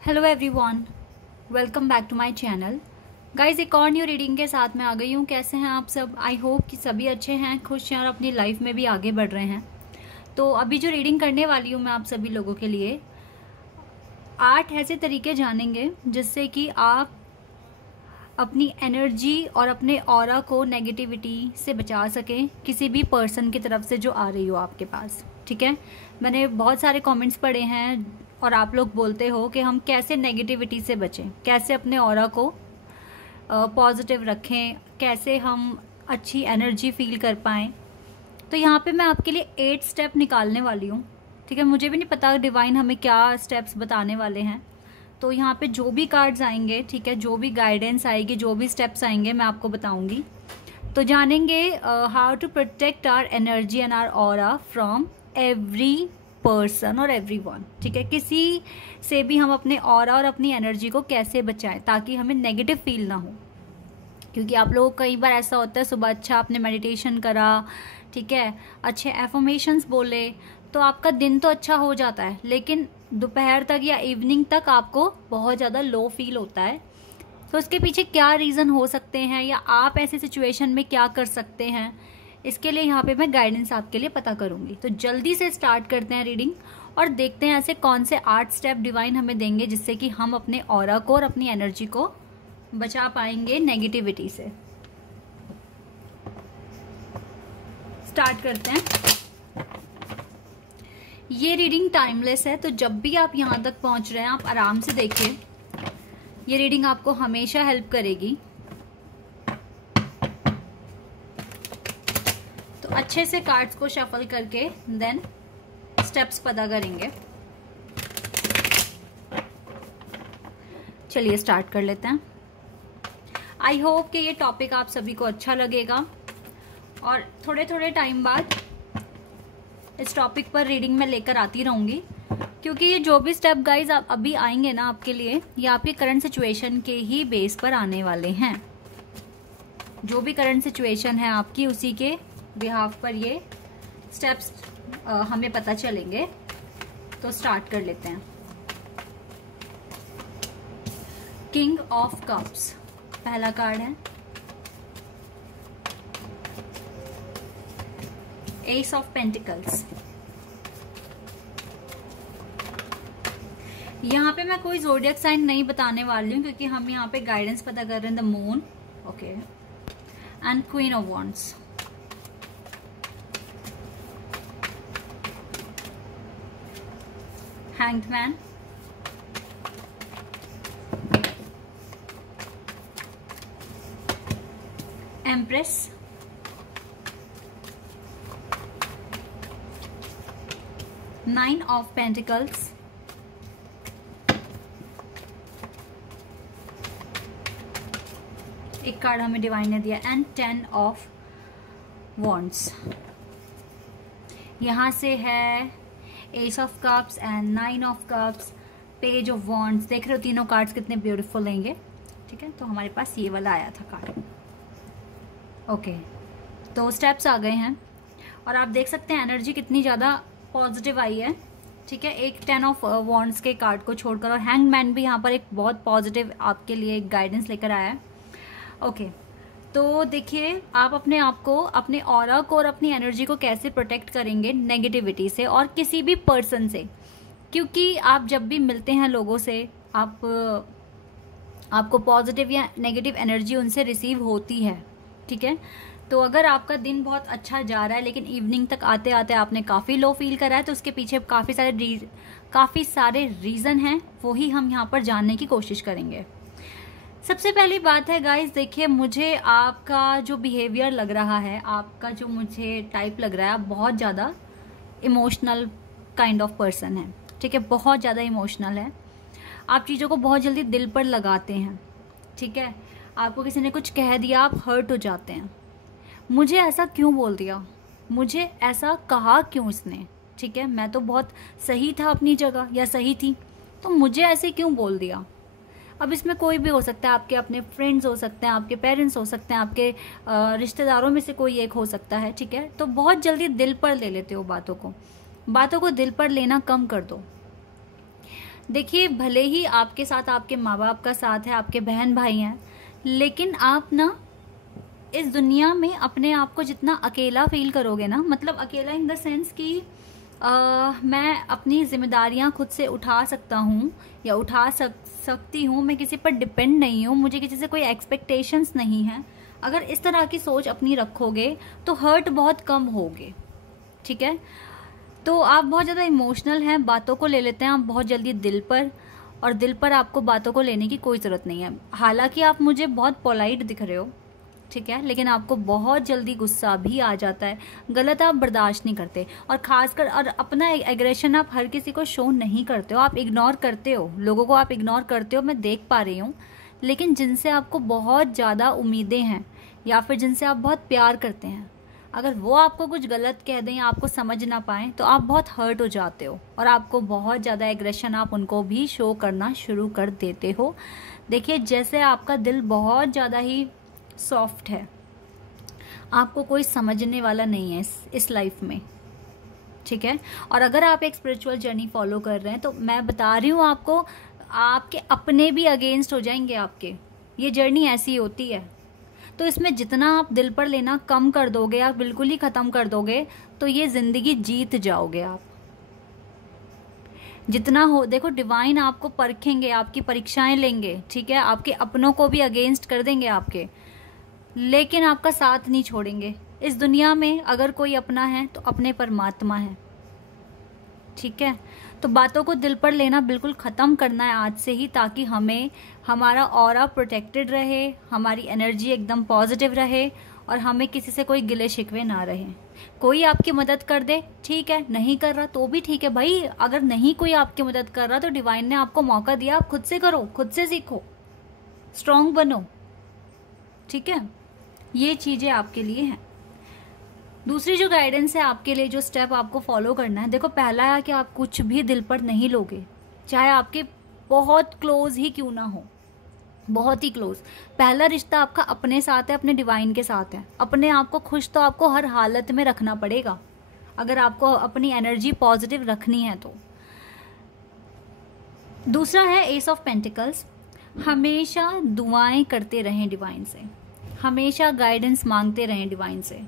Hello everyone, welcome back to my channel. Guys, एक और new reading के साथ मैं आ गई हूँ। कैसे हैं आप सब? आई होप कि सभी अच्छे हैं, खुश हैं और अपनी लाइफ में भी आगे बढ़ रहे हैं। तो अभी जो रीडिंग करने वाली हूँ मैं आप सभी लोगों के लिए 8 ऐसे तरीके जानेंगे जिससे कि आप अपनी एनर्जी और अपने ऑरा को नेगेटिविटी से बचा सकें, किसी भी पर्सन की तरफ से जो आ रही हो आपके पास। ठीक है, मैंने बहुत सारे कमेंट्स पढ़े हैं और आप लोग बोलते हो कि हम कैसे नेगेटिविटी से बचें, कैसे अपने ऑरा को पॉजिटिव रखें, कैसे हम अच्छी एनर्जी फील कर पाएँ। तो यहाँ पे मैं आपके लिए 8 स्टेप निकालने वाली हूँ। ठीक है, मुझे भी नहीं पता डिवाइन हमें क्या स्टेप्स बताने वाले हैं। तो यहाँ पे जो भी कार्ड्स आएंगे, ठीक है, जो भी गाइडेंस आएगी, जो भी स्टेप्स आएंगे मैं आपको बताऊंगी। तो जानेंगे how to protect our energy and our aura from every person और एवरीवन। ठीक है, किसी से भी हम अपने ऑरा और अपनी एनर्जी को कैसे बचाएं ताकि हमें नेगेटिव फील ना हो। क्योंकि आप लोगों को कई बार ऐसा होता है, सुबह अच्छा आपने मेडिटेशन करा, ठीक है, अच्छे एफर्मेशंस बोले, तो आपका दिन तो अच्छा हो जाता है, लेकिन दोपहर तक या इवनिंग तक आपको बहुत ज़्यादा लो फील होता है। तो इसके पीछे क्या रीज़न हो सकते हैं या आप ऐसे सिचुएशन में क्या कर सकते हैं, इसके लिए यहाँ पे मैं गाइडेंस आपके लिए पता करूँगी। तो जल्दी से स्टार्ट करते हैं रीडिंग और देखते हैं ऐसे कौन से 8 स्टेप डिवाइन हमें देंगे जिससे कि हम अपने ऑरा को और अपनी एनर्जी को बचा पाएंगे नेगेटिविटी से। स्टार्ट करते हैं। ये रीडिंग टाइमलेस है, तो जब भी आप यहाँ तक पहुँच रहे हैं आप आराम से देखिए। ये रीडिंग आपको हमेशा हेल्प करेगी। तो अच्छे से कार्ड्स को शफल करके देन स्टेप्स पता करेंगे। चलिए स्टार्ट कर लेते हैं। आई होप कि ये टॉपिक आप सभी को अच्छा लगेगा और थोड़े थोड़े टाइम बाद इस टॉपिक पर रीडिंग में लेकर आती रहूंगी, क्योंकि ये जो भी स्टेप गाइज आप अभी आएंगे ना आपके लिए, ये आपकी करंट सिचुएशन के ही बेस पर आने वाले हैं। जो भी करंट सिचुएशन है आपकी, उसी के बिहाफ पर ये स्टेप्स हमें पता चलेंगे। तो स्टार्ट कर लेते हैं। किंग ऑफ कप्स पहला कार्ड है। S of pentacles. यहाँ पे मैं कोई ज़ोडिएक साइन नहीं बताने वाली हूँ, क्योंकि हम यहाँ पे गाइडेंस पता कर रहे हैं। The moon, okay, and queen of wands. Hanged man, empress, nine of pentacles, एक कार्ड हमें डिवाइन ने दिया, एंड 10 ऑफ वॉन्ड्स। यहाँ से है S of cups and 9 of cups, page of wands. देख रहे हो तीनों कार्ड्स कितने ब्यूटीफुल हैं। ठीक है, तो हमारे पास ये वाला आया था कार्ड। ओके, तो स्टेप्स आ गए हैं और आप देख सकते हैं एनर्जी कितनी ज़्यादा पॉजिटिव आई है। ठीक है, एक 10 ऑफ वॉन्ड्स के कार्ड को छोड़कर, और हैंग्ड मैन भी यहाँ पर एक बहुत पॉजिटिव आपके लिए एक गाइडेंस लेकर आया है। ओके, तो देखिए आप अपने आप को, अपने ऑरा को और अपनी एनर्जी को कैसे प्रोटेक्ट करेंगे नेगेटिविटी से और किसी भी पर्सन से। क्योंकि आप जब भी मिलते हैं लोगों से, आपको पॉजिटिव या नेगेटिव एनर्जी उनसे रिसीव होती है। ठीक है, तो अगर आपका दिन बहुत अच्छा जा रहा है लेकिन इवनिंग तक आते आते आपने काफ़ी लो फील करा है, तो उसके पीछे काफ़ी सारे रीज़न हैं, वही हम यहाँ पर जानने की कोशिश करेंगे। सबसे पहली बात है गाइस, देखिए मुझे आपका जो बिहेवियर लग रहा है, आपका जो मुझे टाइप लग रहा है, आप बहुत ज़्यादा इमोशनल काइंड ऑफ पर्सन है। ठीक है, बहुत ज़्यादा इमोशनल है। आप चीज़ों को बहुत जल्दी दिल पर लगाते हैं। ठीक है, आपको किसी ने कुछ कह दिया, आप हर्ट हो जाते हैं। मुझे ऐसा क्यों बोल दिया, मुझे ऐसा कहा क्यों इसने। ठीक है, मैं तो बहुत सही था अपनी जगह या सही थी, तो मुझे ऐसे क्यों बोल दिया। अब इसमें कोई भी हो सकता है, आपके अपने फ्रेंड्स हो सकते हैं, आपके पेरेंट्स हो सकते हैं, आपके रिश्तेदारों में से कोई एक हो सकता है। ठीक है, तो बहुत जल्दी दिल पर ले लेते हो बातों को दिल पर लेना कम कर दो। देखिए, भले ही आपके साथ आपके माँ बाप का साथ है, आपके बहन भाई हैं, लेकिन आप ना इस दुनिया में अपने आप को जितना अकेला फील करोगे ना, मतलब अकेला इन द सेंस कि मैं अपनी जिम्मेदारियां खुद से उठा सकता हूँ या उठा सकती हूँ, मैं किसी पर डिपेंड नहीं हूँ, मुझे किसी से कोई एक्सपेक्टेशंस नहीं है, अगर इस तरह की सोच अपनी रखोगे तो हर्ट बहुत कम होगे। ठीक है, तो आप बहुत ज़्यादा इमोशनल हैं, बातों को ले लेते हैं आप बहुत जल्दी दिल पर, और दिल पर आपको बातों को लेने की कोई ज़रूरत नहीं है। हालांकि आप मुझे बहुत पोलाइट दिख रहे हो, ठीक है, लेकिन आपको बहुत जल्दी गुस्सा भी आ जाता है, गलत आप बर्दाश्त नहीं करते, और खासकर और अपना एग्रेशन आप हर किसी को शो नहीं करते हो, आप इग्नोर करते हो, लोगों को आप इग्नोर करते हो, मैं देख पा रही हूँ। लेकिन जिनसे आपको बहुत ज़्यादा उम्मीदें हैं या फिर जिनसे आप बहुत प्यार करते हैं, अगर वो आपको कुछ गलत कह दें या आपको समझ ना पाएँ तो आप बहुत हर्ट हो जाते हो, और आपको बहुत ज़्यादा एग्रेशन आप उनको भी शो करना शुरू कर देते हो। देखिए, जैसे आपका दिल बहुत ज़्यादा ही सॉफ्ट है, आपको कोई समझने वाला नहीं है इस लाइफ में। ठीक है, और अगर आप एक स्पिरिचुअल जर्नी फॉलो कर रहे हैं तो मैं बता रही हूँ आपको, आपके अपने भी अगेंस्ट हो जाएंगे आपके, ये जर्नी ऐसी होती है। तो इसमें जितना आप दिल पर लेना कम कर दोगे, आप बिल्कुल ही ख़त्म कर दोगे, तो ये ज़िंदगी जीत जाओगे आप। जितना हो, देखो डिवाइन आपको परखेंगे, आपकी परीक्षाएं लेंगे, ठीक है, आपके अपनों को भी अगेंस्ट कर देंगे आपके, लेकिन आपका साथ नहीं छोड़ेंगे। इस दुनिया में अगर कोई अपना है तो अपने परमात्मा है। ठीक है, तो बातों को दिल पर लेना बिल्कुल ख़त्म करना है आज से ही, ताकि हमें हमारा ऑरा प्रोटेक्टेड रहे, हमारी एनर्जी एकदम पॉजिटिव रहे, और हमें किसी से कोई गिले शिकवे ना रहे। कोई आपकी मदद कर दे ठीक है, नहीं कर रहा तो भी ठीक है भाई। अगर नहीं कोई आपकी मदद कर रहा तो डिवाइन ने आपको मौका दिया, आप खुद से करो, खुद से सीखो, स्ट्रांग बनो। ठीक है, ये चीज़ें आपके लिए हैं। दूसरी जो गाइडेंस है आपके लिए, जो स्टेप आपको फॉलो करना है, देखो पहला है कि आप कुछ भी दिल पर नहीं लोगे, चाहे आपके बहुत क्लोज ही क्यों ना हो, बहुत ही क्लोज। पहला रिश्ता आपका अपने साथ है, अपने डिवाइन के साथ है। अपने आप को खुश तो आपको हर हालत में रखना पड़ेगा, अगर आपको अपनी एनर्जी पॉजिटिव रखनी है तो। दूसरा है एस ऑफ पेंटिकल्स। हमेशा दुआएं करते रहें डिवाइन से, हमेशा गाइडेंस मांगते रहें डिवाइन से,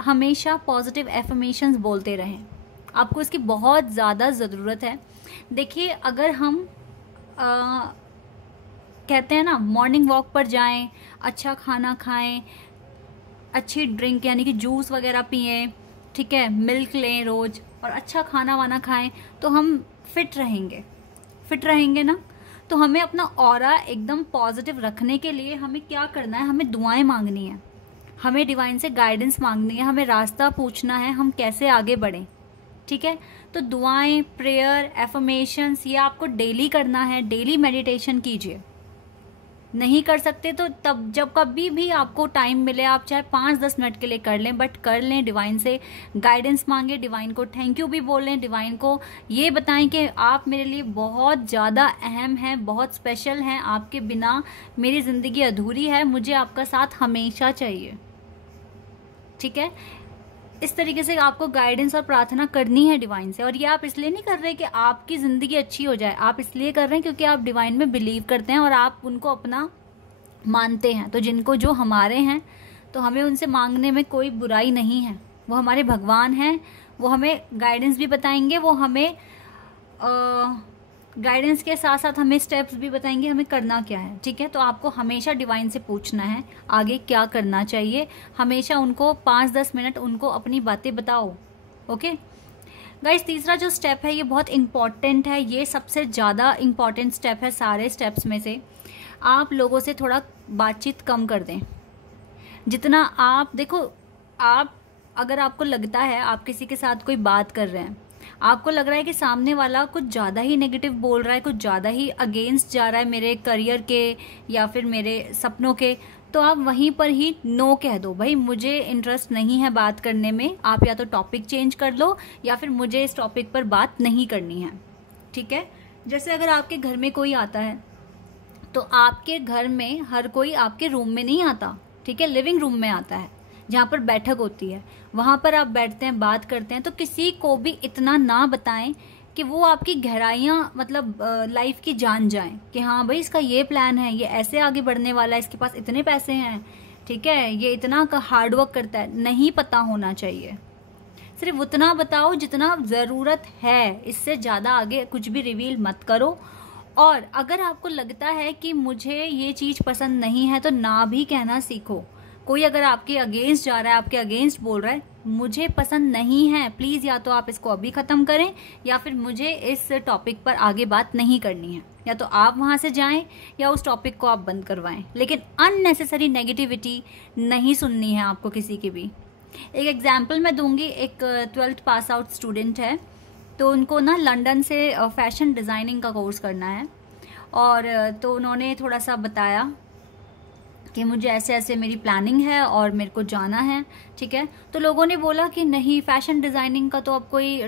हमेशा पॉजिटिव एफर्मेशंस बोलते रहें, आपको इसकी बहुत ज़्यादा ज़रूरत है। देखिए, अगर हम कहते हैं ना, मॉर्निंग वॉक पर जाएं, अच्छा खाना खाएं, अच्छी ड्रिंक यानी कि जूस वगैरह पिएं, ठीक है, मिल्क लें रोज़, और अच्छा खाना वाना खाएं, तो हम फिट रहेंगे ना। तो हमें अपना ऑरा एकदम पॉजिटिव रखने के लिए हमें क्या करना है, हमें दुआएं मांगनी है, हमें डिवाइन से गाइडेंस मांगनी है, हमें रास्ता पूछना है हम कैसे आगे बढ़ें। ठीक है, तो दुआएं, प्रेयर, एफर्मेशंस, ये आपको डेली करना है। डेली मेडिटेशन कीजिए, नहीं कर सकते तो तब जब कभी भी आपको टाइम मिले, आप चाहे 5-10 मिनट के लिए कर लें, बट कर लें। डिवाइन से गाइडेंस मांगे, डिवाइन को थैंक यू भी बोलें, डिवाइन को ये बताएं कि आप मेरे लिए बहुत ज़्यादा अहम हैं, बहुत स्पेशल हैं, आपके बिना मेरी ज़िंदगी अधूरी है, मुझे आपका साथ हमेशा चाहिए। ठीक है, इस तरीके से आपको गाइडेंस और प्रार्थना करनी है डिवाइन से। और ये आप इसलिए नहीं कर रहे कि आपकी ज़िंदगी अच्छी हो जाए, आप इसलिए कर रहे हैं क्योंकि आप डिवाइन में बिलीव करते हैं और आप उनको अपना मानते हैं। तो जिनको जो हमारे हैं, तो हमें उनसे मांगने में कोई बुराई नहीं है, वो हमारे भगवान हैं, वो हमें गाइडेंस भी बताएंगे, वो हमें गाइडेंस के साथ साथ हमें स्टेप्स भी बताएंगे हमें करना क्या है। ठीक है, तो आपको हमेशा डिवाइन से पूछना है आगे क्या करना चाहिए, हमेशा उनको 5-10 मिनट उनको अपनी बातें बताओ। ओके गाइस, तीसरा जो स्टेप है ये बहुत इंपॉर्टेंट है, ये सबसे ज़्यादा इंपॉर्टेंट स्टेप है सारे स्टेप्स में से। आप लोगों से थोड़ा बातचीत कम कर दें। जितना आप देखो, आप अगर आपको लगता है आप किसी के साथ कोई बात कर रहे हैं, आपको लग रहा है कि सामने वाला कुछ ज़्यादा ही नेगेटिव बोल रहा है, कुछ ज़्यादा ही अगेंस्ट जा रहा है मेरे करियर के या फिर मेरे सपनों के, तो आप वहीं पर ही नो कह दो, भाई मुझे इंटरेस्ट नहीं है बात करने में, आप या तो टॉपिक चेंज कर लो या फिर मुझे इस टॉपिक पर बात नहीं करनी है। ठीक है, जैसे अगर आपके घर में कोई आता है तो आपके घर में हर कोई आपके रूम में नहीं आता, ठीक है, लिविंग रूम में आता है जहाँ पर बैठक होती है, वहाँ पर आप बैठते हैं, बात करते हैं। तो किसी को भी इतना ना बताएं कि वो आपकी गहराइयाँ मतलब लाइफ की जान जाएं कि हाँ भाई इसका ये प्लान है, ये ऐसे आगे बढ़ने वाला है, इसके पास इतने पैसे हैं, ठीक है, ये इतना का हार्ड वर्क करता है। नहीं पता होना चाहिए, सिर्फ उतना बताओ जितना ज़रूरत है, इससे ज़्यादा आगे कुछ भी रिवील मत करो। और अगर आपको लगता है कि मुझे ये चीज़ पसंद नहीं है तो ना भी कहना सीखो। कोई अगर आपके अगेंस्ट जा रहा है, आपके अगेंस्ट बोल रहा है मुझे पसंद नहीं है, प्लीज़ या तो आप इसको अभी ख़त्म करें या फिर मुझे इस टॉपिक पर आगे बात नहीं करनी है, या तो आप वहाँ से जाएं या उस टॉपिक को आप बंद करवाएं। लेकिन अननेसेसरी नेगेटिविटी नहीं सुननी है आपको किसी की भी। एक एग्जाम्पल मैं दूंगी। एक 12th पास आउट स्टूडेंट है, तो उनको ना लंदन से फैशन डिज़ाइनिंग का कोर्स करना है, और तो उन्होंने थोड़ा सा बताया कि मुझे ऐसे ऐसे मेरी प्लानिंग है और मेरे को जाना है, ठीक है। तो लोगों ने बोला कि नहीं, फैशन डिज़ाइनिंग का तो अब कोई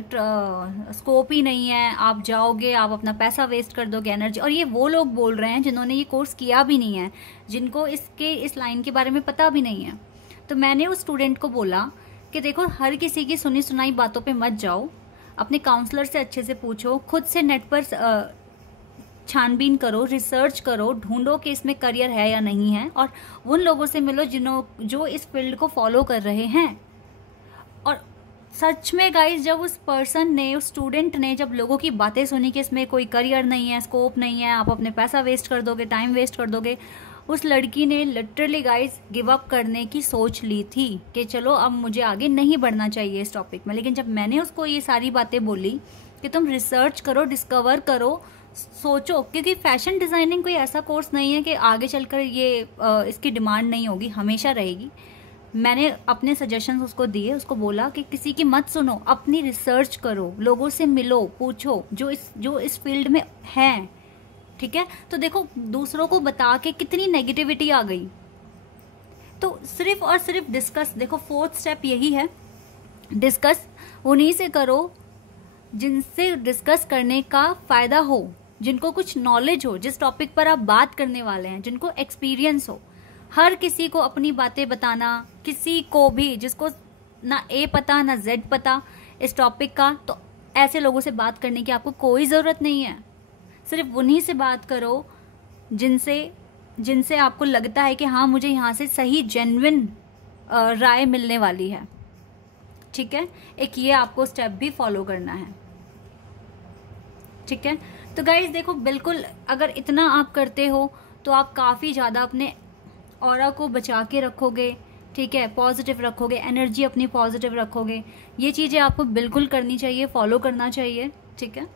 स्कोप ही नहीं है, आप जाओगे आप अपना पैसा वेस्ट कर दोगे, एनर्जी। और ये वो लोग बोल रहे हैं जिन्होंने ये कोर्स किया भी नहीं है, जिनको इस लाइन के बारे में पता भी नहीं है। तो मैंने उस स्टूडेंट को बोला कि देखो, हर किसी की सुनी सुनाई बातों पे मत जाओ, अपने काउंसलर से अच्छे से पूछो, खुद से नेट पर छानबीन करो, रिसर्च करो, ढूंढो कि इसमें करियर है या नहीं है, और उन लोगों से मिलो जो इस फील्ड को फॉलो कर रहे हैं। और सच में गाइस, जब उस पर्सन ने, उस स्टूडेंट ने जब लोगों की बातें सुनी कि इसमें कोई करियर नहीं है, स्कोप नहीं है, आप अपने पैसा वेस्ट कर दोगे, टाइम वेस्ट कर दोगे, उस लड़की ने लिटरली गाइस गिव अप करने की सोच ली थी कि चलो अब मुझे आगे नहीं बढ़ना चाहिए इस टॉपिक में। लेकिन जब मैंने उसको ये सारी बातें बोली कि तुम रिसर्च करो, डिस्कवर करो, सोचो, क्योंकि फैशन डिज़ाइनिंग कोई ऐसा कोर्स नहीं है कि आगे चलकर ये इसकी डिमांड नहीं होगी, हमेशा रहेगी। मैंने अपने सजेशंस उसको दिए, उसको बोला कि किसी की मत सुनो, अपनी रिसर्च करो, लोगों से मिलो, पूछो जो इस फील्ड में हैं, ठीक है। तो देखो, दूसरों को बता के कितनी नेगेटिविटी आ गई। तो सिर्फ और सिर्फ डिस्कस, देखो 4th स्टेप यही है, डिस्कस उन्हीं से करो जिनसे डिस्कस करने का फायदा हो, जिनको कुछ नॉलेज हो, जिस टॉपिक पर आप बात करने वाले हैं, जिनको एक्सपीरियंस हो। हर किसी को अपनी बातें बताना, किसी को भी जिसको ना ए पता ना जेड पता इस टॉपिक का, तो ऐसे लोगों से बात करने की आपको कोई ज़रूरत नहीं है। सिर्फ उन्हीं से बात करो जिनसे आपको लगता है कि हाँ, मुझे यहाँ से सही जेन्युइन राय मिलने वाली है, ठीक है। एक ये आपको स्टेप भी फॉलो करना है, ठीक है। तो गाइज देखो, बिल्कुल अगर इतना आप करते हो तो आप काफ़ी ज़्यादा अपने ऑरा को बचा के रखोगे, ठीक है, पॉजिटिव रखोगे, एनर्जी अपनी पॉजिटिव रखोगे। ये चीज़ें आपको बिल्कुल करनी चाहिए, फॉलो करना चाहिए, ठीक है।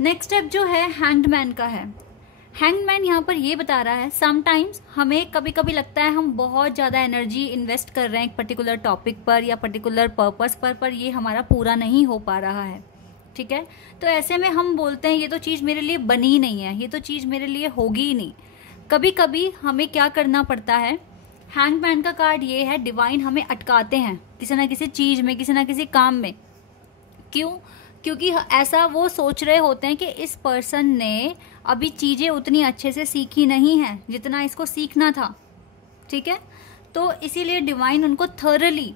नेक्स्ट स्टेप जो है हैंग्ड का है। हैंग्ड यहाँ पर ये बता रहा है, समटाइम्स हमें कभी कभी लगता है हम बहुत ज़्यादा एनर्जी इन्वेस्ट कर रहे हैं एक पर्टिकुलर टॉपिक पर या पर्टिकुलर पर्पस पर ये हमारा पूरा नहीं हो पा रहा है, ठीक है। तो ऐसे में हम बोलते हैं ये तो चीज़ मेरे लिए बनी नहीं है, ये तो चीज़ मेरे लिए होगी ही नहीं। कभी कभी हमें क्या करना पड़ता है, हैंगमैन का कार्ड ये है, डिवाइन हमें अटकाते हैं किसी ना किसी चीज़ में, किसी ना किसी काम में। क्यों? क्योंकि ऐसा वो सोच रहे होते हैं कि इस पर्सन ने अभी चीज़ें उतनी अच्छे से सीखी नहीं हैं जितना इसको सीखना था, ठीक है। तो इसीलिए डिवाइन उनको थॉरली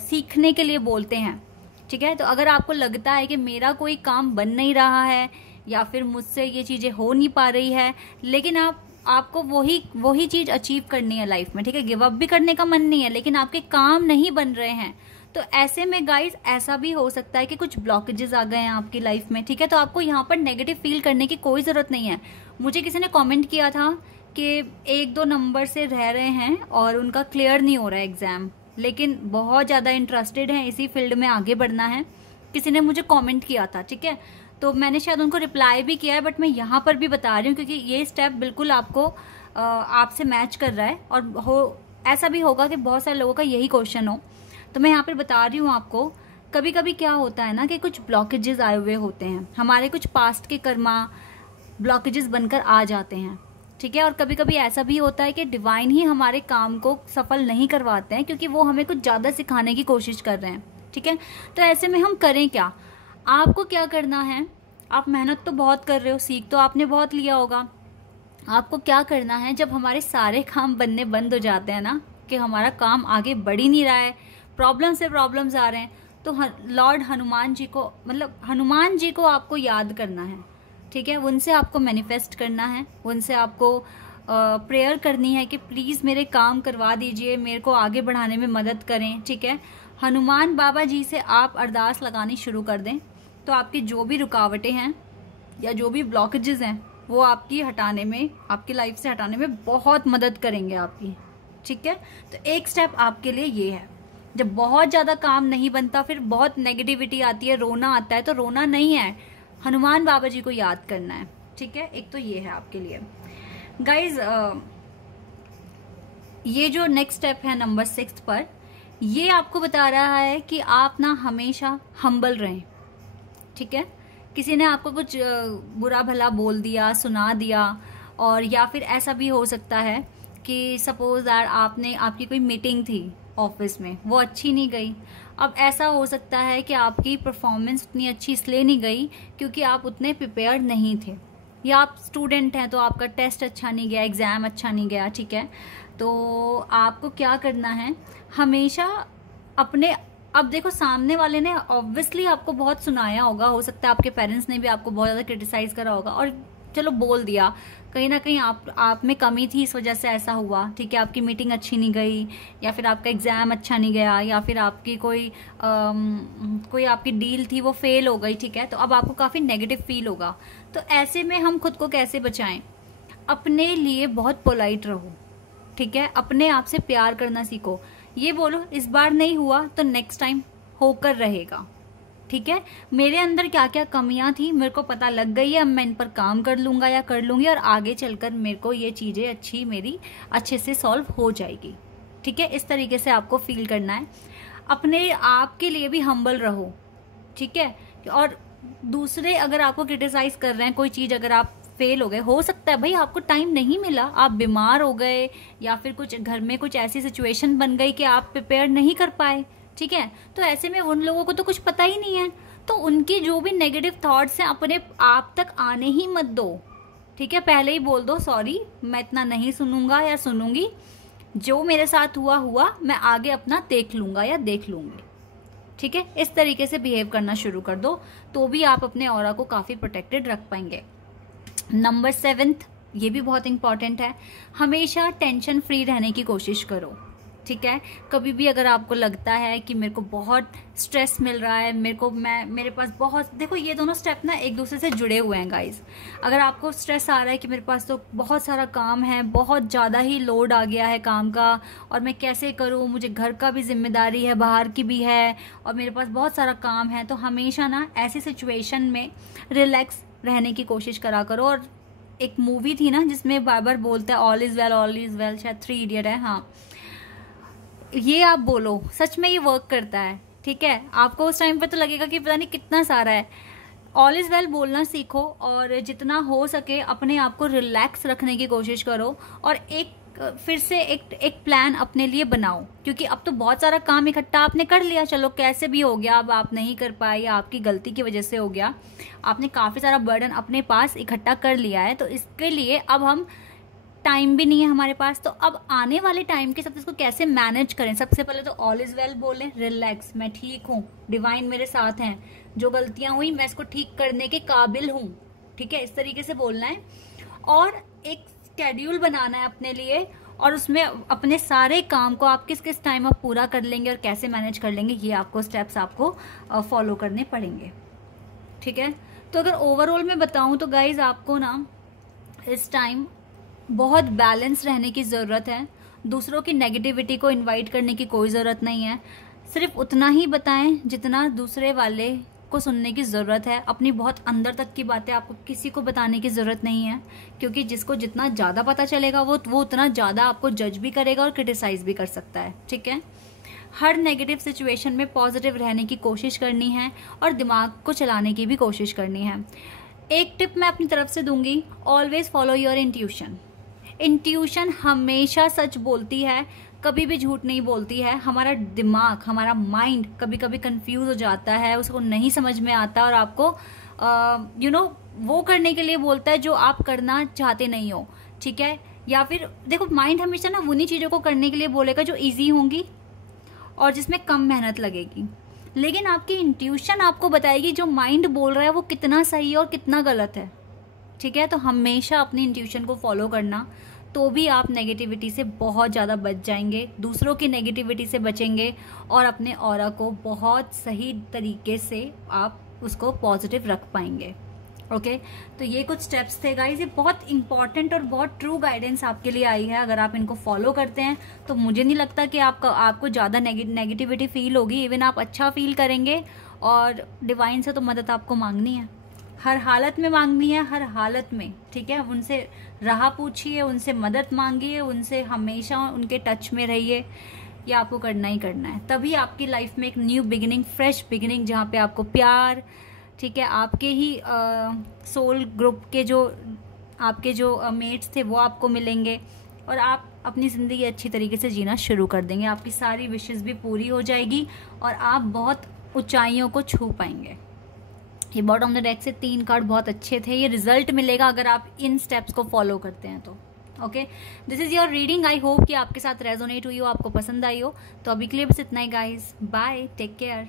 सीखने के लिए बोलते हैं, ठीक है। तो अगर आपको लगता है कि मेरा कोई काम बन नहीं रहा है या फिर मुझसे ये चीज़ें हो नहीं पा रही है, लेकिन आपको वही चीज़ अचीव करनी है लाइफ में, ठीक है, गिव अप भी करने का मन नहीं है, लेकिन आपके काम नहीं बन रहे हैं, तो ऐसे में गाइस ऐसा भी हो सकता है कि कुछ ब्लॉकेजेस आ गए हैं आपकी लाइफ में, ठीक है। तो आपको यहाँ पर नेगेटिव फील करने की कोई ज़रूरत नहीं है। मुझे किसी ने कमेंट किया था कि 1-2 नंबर से रह रहे हैं और उनका क्लियर नहीं हो रहा है एग्ज़ाम, लेकिन बहुत ज़्यादा इंटरेस्टेड हैं इसी फील्ड में आगे बढ़ना है, किसी ने मुझे कमेंट किया था, ठीक है। तो मैंने शायद उनको रिप्लाई भी किया है, बट मैं यहाँ पर भी बता रही हूँ क्योंकि ये स्टेप बिल्कुल आपको आपसे मैच कर रहा है, और ऐसा भी होगा कि बहुत सारे लोगों का यही क्वेश्चन हो, तो मैं यहाँ पर बता रही हूँ आपको। कभी कभी क्या होता है ना कि कुछ ब्लॉकेजेस आए हुए होते हैं, हमारे कुछ पास्ट के कर्मा ब्लॉकेजेस बनकर आ जाते हैं, ठीक है। और कभी कभी ऐसा भी होता है कि डिवाइन ही हमारे काम को सफल नहीं करवाते हैं क्योंकि वो हमें कुछ ज़्यादा सिखाने की कोशिश कर रहे हैं, ठीक है। तो ऐसे में हम करें क्या? आपको क्या करना है, आप मेहनत तो बहुत कर रहे हो, सीख तो आपने बहुत लिया होगा, आपको क्या करना है, जब हमारे सारे काम बनने बंद हो जाते हैं ना, कि हमारा काम आगे बढ़ ही नहीं रहा है, प्रॉब्लम से प्रॉब्लम्स आ रहे हैं, तो लॉर्ड हनुमान जी को, मतलब हनुमान जी को आपको याद करना है, ठीक है। उनसे आपको मैनिफेस्ट करना है, उनसे आपको प्रेयर करनी है कि प्लीज़ मेरे काम करवा दीजिए, मेरे को आगे बढ़ाने में मदद करें, ठीक है। हनुमान बाबा जी से आप अरदास लगानी शुरू कर दें तो आपकी जो भी रुकावटें हैं या जो भी ब्लॉकेजेस हैं वो आपकी हटाने में, आपकी लाइफ से हटाने में बहुत मदद करेंगे आपकी, ठीक है। तो एक स्टेप आपके लिए ये है, जब बहुत ज़्यादा काम नहीं बनता, फिर बहुत नेगेटिविटी आती है, रोना आता है, तो रोना नहीं है, हनुमान बाबा जी को याद करना है, ठीक है। एक तो ये है आपके लिए गाइज। ये जो नेक्स्ट स्टेप है नंबर 6 पर, ये आपको बता रहा है कि आप ना हमेशा हम्बल रहें, ठीक है। किसी ने आपको कुछ बुरा भला बोल दिया, सुना दिया, और या फिर ऐसा भी हो सकता है कि सपोज दैट आपकी कोई मीटिंग थी ऑफिस में, वो अच्छी नहीं गई। अब ऐसा हो सकता है कि आपकी परफॉर्मेंस उतनी अच्छी इसलिए नहीं गई क्योंकि आप उतने प्रिपेयर्ड नहीं थे, या आप स्टूडेंट हैं तो आपका टेस्ट अच्छा नहीं गया, एग्ज़ाम अच्छा नहीं गया, ठीक है। तो आपको क्या करना है, हमेशा अपने, अब देखो सामने वाले ने ऑब्वियसली आपको बहुत सुनाया होगा, हो सकता है आपके पेरेंट्स ने भी आपको बहुत ज़्यादा क्रिटिसाइज करा होगा और चलो बोल दिया, कहीं ना कहीं आप में कमी थी, इस वजह से ऐसा हुआ, ठीक है। आपकी मीटिंग अच्छी नहीं गई, या फिर आपका एग्ज़ाम अच्छा नहीं गया, या फिर आपकी कोई आपकी डील थी वो फेल हो गई, ठीक है। तो अब आपको काफ़ी नेगेटिव फील होगा। तो ऐसे में हम खुद को कैसे बचाएं? अपने लिए बहुत पोलाइट रहो, ठीक है। अपने आप से प्यार करना सीखो, ये बोलो इस बार नहीं हुआ तो नेक्स्ट टाइम होकर रहेगा, ठीक है। मेरे अंदर क्या क्या कमियां थी मेरे को पता लग गई है, अब मैं इन पर काम कर लूंगा या कर लूंगी, और आगे चलकर मेरे को ये चीज़ें मेरी अच्छे से सॉल्व हो जाएगी, ठीक है। इस तरीके से आपको फील करना है। अपने आप के लिए भी हम्बल रहो, ठीक है। और दूसरे अगर आपको क्रिटिसाइज कर रहे हैं कोई चीज़, अगर आप फेल हो गए, हो सकता है भाई आपको टाइम नहीं मिला, आप बीमार हो गए, या फिर कुछ घर में कुछ ऐसी सिचुएशन बन गई कि आप प्रिपेयर नहीं कर पाए, ठीक है। तो ऐसे में उन लोगों को तो कुछ पता ही नहीं है, तो उनकी जो भी नेगेटिव थॉट्स हैं अपने आप तक आने ही मत दो, ठीक है। पहले ही बोल दो सॉरी, मैं इतना नहीं सुनूंगा या सुनूंगी, जो मेरे साथ हुआ मैं आगे अपना देख लूंगा या देख लूंगी, ठीक है। इस तरीके से बिहेव करना शुरू कर दो, तो भी आप अपने ऑरा को काफ़ी प्रोटेक्टेड रख पाएंगे। नंबर 7, ये भी बहुत इंपॉर्टेंट है, हमेशा टेंशन फ्री रहने की कोशिश करो, ठीक है। कभी भी अगर आपको लगता है कि मेरे को बहुत स्ट्रेस मिल रहा है, मेरे पास बहुत, देखो ये दोनों स्टेप ना एक दूसरे से जुड़े हुए हैं गाइस। अगर आपको स्ट्रेस आ रहा है कि मेरे पास तो बहुत सारा काम है, बहुत ज़्यादा ही लोड आ गया है काम का, और मैं कैसे करूँ, मुझे घर का भी जिम्मेदारी है, बाहर की भी है, और मेरे पास बहुत सारा काम है, तो हमेशा ना ऐसी सिचुएशन में रिलैक्स रहने की कोशिश करा करो। और एक मूवी थी ना जिसमें बार बोलता है ऑल इज वेल, शायद 3 इडियट है, हाँ, ये आप बोलो, सच में ये वर्क करता है, ठीक है। आपको उस टाइम पे तो लगेगा कि पता नहीं कितना सारा है, ऑल इज वेल बोलना सीखो, और जितना हो सके अपने आप को रिलैक्स रखने की कोशिश करो, और फिर से एक प्लान अपने लिए बनाओ, क्योंकि अब तो बहुत सारा काम इकट्ठा आपने कर लिया, चलो कैसे भी हो गया, अब आप नहीं कर पाए या आपकी गलती की वजह से हो गया, आपने काफ़ी सारा बर्डन अपने पास इकट्ठा कर लिया है, तो इसके लिए अब हम टाइम भी नहीं है हमारे पास, तो अब आने वाले टाइम के साथ इसको कैसे मैनेज करें। सबसे पहले तो ऑल इज वेल बोलें, रिलैक्स, मैं ठीक हूँ, डिवाइन मेरे साथ हैं, जो गलतियां हुई मैं इसको ठीक करने के काबिल हूँ, ठीक है। इस तरीके से बोलना है, और एक शेड्यूल बनाना है अपने लिए, और उसमें अपने सारे काम को आप किस किस टाइम आप पूरा कर लेंगे और कैसे मैनेज कर लेंगे, ये आपको स्टेप्स आपको फॉलो करने पड़ेंगे, ठीक है। तो अगर ओवरऑल में बताऊं तो गाइज आपको ना इस टाइम बहुत बैलेंस रहने की ज़रूरत है, दूसरों की नेगेटिविटी को इनवाइट करने की कोई ज़रूरत नहीं है, सिर्फ उतना ही बताएं जितना दूसरे वाले को सुनने की ज़रूरत है, अपनी बहुत अंदर तक की बातें आपको किसी को बताने की ज़रूरत नहीं है, क्योंकि जिसको जितना ज़्यादा पता चलेगा वो उतना ज़्यादा आपको जज भी करेगा और क्रिटिसाइज भी कर सकता है, ठीक है। हर नेगेटिव सिचुएशन में पॉजिटिव रहने की कोशिश करनी है और दिमाग को चलाने की भी कोशिश करनी है। एक टिप मैं अपनी तरफ से दूंगी, always follow your intuition. Intuition हमेशा सच बोलती है, कभी भी झूठ नहीं बोलती है। हमारा दिमाग, हमारा माइंड कभी कभी कंफ्यूज हो जाता है, उसको नहीं समझ में आता और आपको वो करने के लिए बोलता है जो आप करना चाहते नहीं हो, ठीक है। या फिर देखो माइंड हमेशा ना उन्हीं चीज़ों को करने के लिए बोलेगा जो ईजी होंगी और जिसमें कम मेहनत लगेगी। लेकिन आपकी इंट्यूशन आपको बताएगी जो माइंड बोल रहा है वो कितना सही है और कितना गलत है। ठीक है, तो हमेशा अपनी इंट्यूशन को फॉलो करना, तो भी आप नेगेटिविटी से बहुत ज़्यादा बच जाएंगे, दूसरों की नेगेटिविटी से बचेंगे और अपने ऑरा को बहुत सही तरीके से आप उसको पॉजिटिव रख पाएंगे। ओके तो ये कुछ स्टेप्स थे गाइज, ये बहुत इंपॉर्टेंट और बहुत ट्रू गाइडेंस आपके लिए आई है। अगर आप इनको फॉलो करते हैं तो मुझे नहीं लगता कि आपको ज़्यादा नेगेटिविटी फील होगी, इवन आप अच्छा फील करेंगे। और डिवाइन से तो मदद आपको मांगनी है, हर हालत में मांगनी है, हर हालत में। ठीक है, उनसे राह पूछिए, उनसे मदद मांगिए, उनसे हमेशा उनके टच में रहिए। ये आपको करना ही करना है, तभी आपकी लाइफ में एक न्यू बिगिनिंग, फ्रेश बिगिनिंग, जहाँ पे आपको प्यार, ठीक है, आपके ही सोल ग्रुप के जो आपके जो मेट्स थे वो आपको मिलेंगे और आप अपनी ज़िंदगी अच्छी तरीके से जीना शुरू कर देंगे। आपकी सारी विशेस भी पूरी हो जाएगी और आप बहुत ऊंचाइयों को छू पाएंगे। ये बॉटम ऑफ द डेक से 3 कार्ड बहुत अच्छे थे, ये रिजल्ट मिलेगा अगर आप इन स्टेप्स को फॉलो करते हैं तो। Okay, this is your reading. I hope कि आपके साथ रेजोनेट हुई हो, आपको पसंद आई हो। तो अभी के लिए बस इतना ही गाइज, बाय, टेक केयर।